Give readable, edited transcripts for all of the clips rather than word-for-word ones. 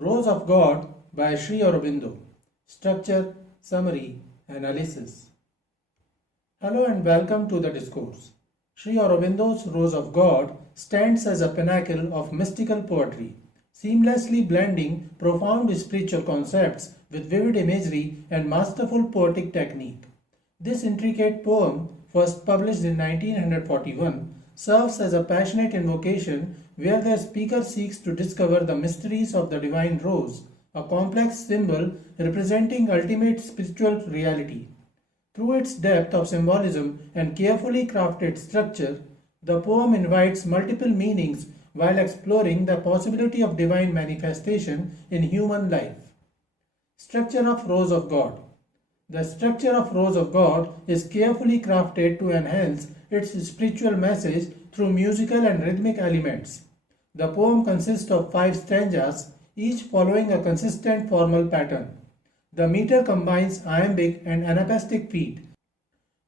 Rose of God by Sri Aurobindo. Structure, summary, analysis. Hello and welcome to the discourse. Sri Aurobindo's Rose of God stands as a pinnacle of mystical poetry, seamlessly blending profound spiritual concepts with vivid imagery and masterful poetic technique. This intricate poem, first published in 1941, serves as a passionate invocation where the speaker seeks to discover the mysteries of the divine rose, a complex symbol representing ultimate spiritual reality. Through its depth of symbolism and carefully crafted structure, the poem invites multiple meanings while exploring the possibility of divine manifestation in human life. Structure of Rose of God. The structure of Rose of God is carefully crafted to enhance its spiritual message through musical and rhythmic elements. The poem consists of 5 stanzas, each following a consistent formal pattern. The meter combines iambic and anapestic feet,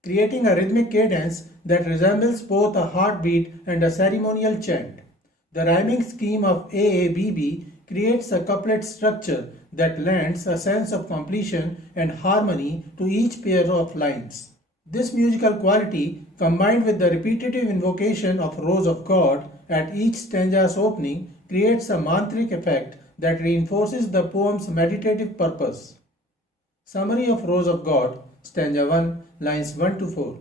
creating a rhythmic cadence that resembles both a heartbeat and a ceremonial chant. The rhyming scheme of AABB creates a couplet structure that lends a sense of completion and harmony to each pair of lines. This musical quality, combined with the repetitive invocation of Rose of God at each stanza's opening, creates a mantric effect that reinforces the poem's meditative purpose. Summary of Rose of God, stanza 1, lines 1 to 4.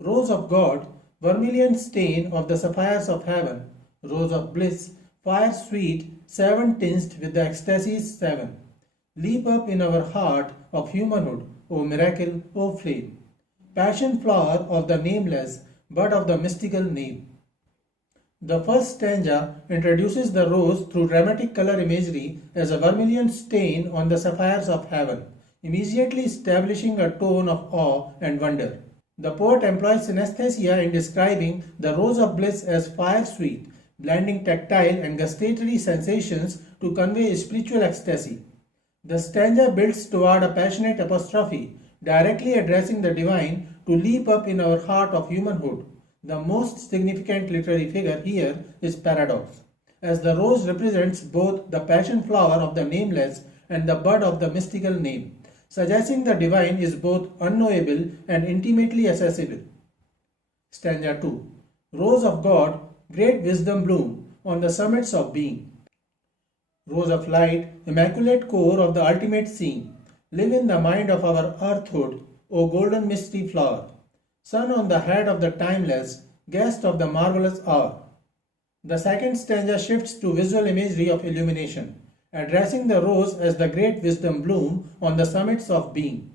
Rose of God, vermilion stain of the sapphires of heaven, rose of bliss, fire sweet, 7 tinged with the ecstasies 7. Leap up in our heart of humanhood, O miracle, O flame. Passion flower of the nameless, bud of the mystical name. The first stanza introduces the rose through dramatic color imagery as a vermilion stain on the sapphires of heaven, immediately establishing a tone of awe and wonder. The poet employs synesthesia in describing the rose of bliss as fire sweet, blending tactile and gustatory sensations to convey spiritual ecstasy. The stanza builds toward a passionate apostrophe, directly addressing the divine to leap up in our heart of humanhood. The most significant literary figure here is paradox, as the rose represents both the passion flower of the nameless and the bud of the mystical name, suggesting the divine is both unknowable and intimately accessible. Stanza 2. Rose of God, great wisdom bloom on the summits of being. Rose of light, immaculate core of the ultimate scene, live in the mind of our earthhood, O golden mystery flower. Sun on the head of the timeless, guest of the marvelous hour. The second stanza shifts to visual imagery of illumination, addressing the rose as the great wisdom bloom on the summits of being.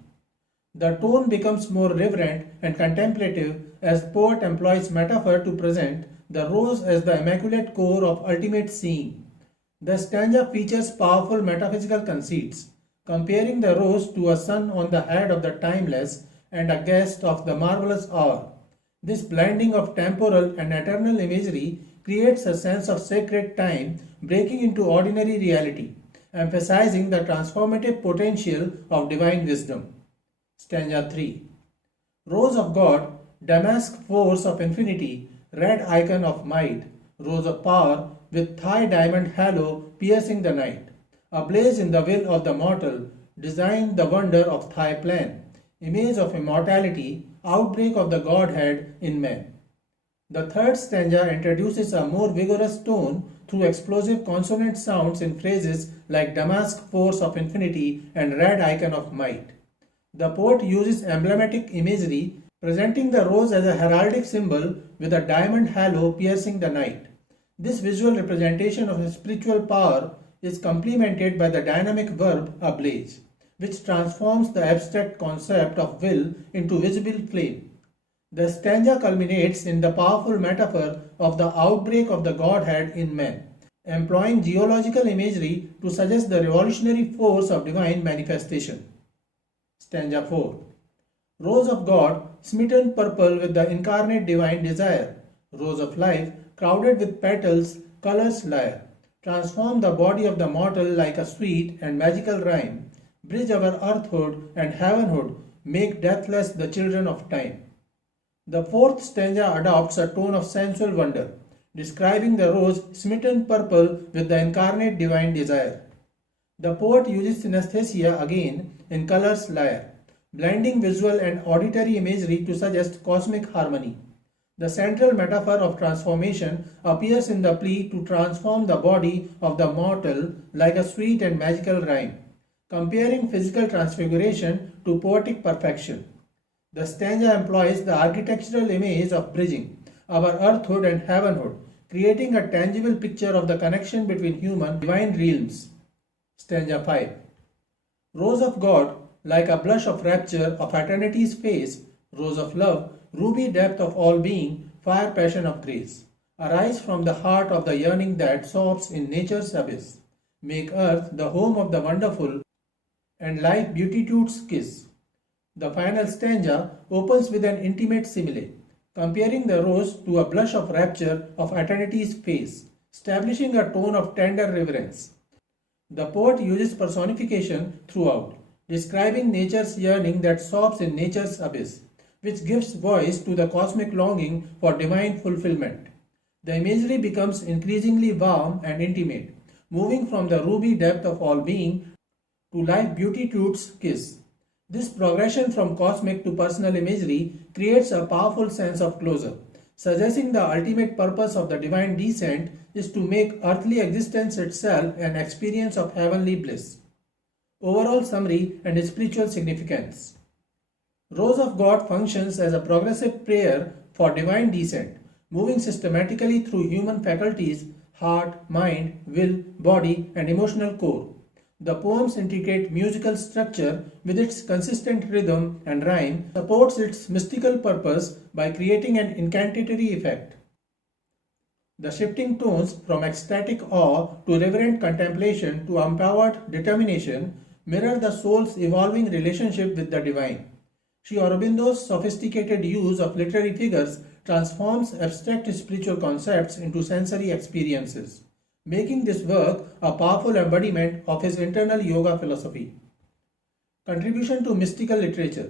The tone becomes more reverent and contemplative as poet employs metaphor to present the rose as the immaculate core of ultimate seeing. The stanza features powerful metaphysical conceits, comparing the rose to a sun on the head of the timeless and a guest of the marvelous hour. This blending of temporal and eternal imagery creates a sense of sacred time breaking into ordinary reality, emphasizing the transformative potential of divine wisdom. Stanza 3. Rose of God, damask force of infinity, red icon of might, rose of power with thigh diamond halo piercing the night, ablaze in the will of the mortal, design the wonder of thigh plan, image of immortality, outbreak of the Godhead in man. The third stanza introduces a more vigorous tone through explosive consonant sounds in phrases like damask force of infinity and red icon of might. The poet uses emblematic imagery, presenting the rose as a heraldic symbol with a diamond halo piercing the night. This visual representation of spiritual power is complemented by the dynamic verb ablaze, which transforms the abstract concept of will into visible flame. The stanza culminates in the powerful metaphor of the outbreak of the Godhead in man, employing geological imagery to suggest the revolutionary force of divine manifestation. Stanza 4. Rose of God, smitten purple with the incarnate divine desire, rose of life, crowded with petals, colors lyre, transform the body of the mortal like a sweet and magical rhyme, bridge our earthhood and heavenhood, make deathless the children of time. The fourth stanza adopts a tone of sensual wonder, describing the rose smitten purple with the incarnate divine desire. The poet uses synesthesia again in colors lyre, blending visual and auditory imagery to suggest cosmic harmony. The central metaphor of transformation appears in the plea to transform the body of the mortal like a sweet and magical rhyme, comparing physical transfiguration to poetic perfection. The stanza employs the architectural image of bridging our earthhood and heavenhood, creating a tangible picture of the connection between human and divine realms. Stanza 5. Rose of God, like a blush of rapture of eternity's face, rose of love, ruby depth of all being, fire passion of grace. Arise from the heart of the yearning that sobs in nature's abyss. Make earth the home of the wonderful, and life beatitude's kiss. The final stanza opens with an intimate simile, comparing the rose to a blush of rapture of eternity's face, establishing a tone of tender reverence. The poet uses personification throughout, describing nature's yearning that sobs in nature's abyss, which gives voice to the cosmic longing for divine fulfillment. The imagery becomes increasingly warm and intimate, moving from the ruby depth of all being to life beatitude's kiss. This progression from cosmic to personal imagery creates a powerful sense of closure, suggesting the ultimate purpose of the divine descent is to make earthly existence itself an experience of heavenly bliss. Overall summary and spiritual significance. Rose of God functions as a progressive prayer for divine descent, moving systematically through human faculties, heart, mind, will, body, and emotional core. The poem's intricate musical structure, with its consistent rhythm and rhyme, supports its mystical purpose by creating an incantatory effect. The shifting tones from ecstatic awe to reverent contemplation to empowered determination mirror the soul's evolving relationship with the divine. Sri Aurobindo's sophisticated use of literary figures transforms abstract spiritual concepts into sensory experiences, making this work a powerful embodiment of his internal yoga philosophy. Contribution to mystical literature.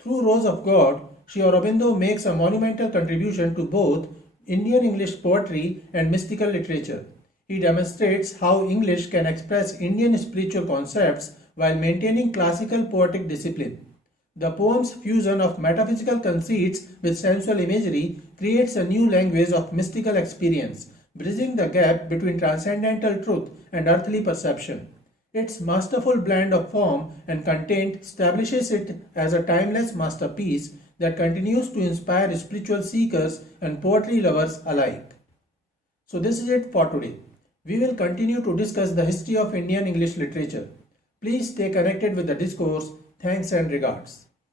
Through Rose of God, Sri Aurobindo makes a monumental contribution to both Indian English poetry and mystical literature. He demonstrates how English can express Indian spiritual concepts while maintaining classical poetic discipline. The poem's fusion of metaphysical conceits with sensual imagery creates a new language of mystical experience, bridging the gap between transcendental truth and earthly perception. Its masterful blend of form and content establishes it as a timeless masterpiece that continues to inspire spiritual seekers and poetry lovers alike. So this is it for today. We will continue to discuss the history of Indian English literature. Please stay connected with the discourse. Thanks and regards.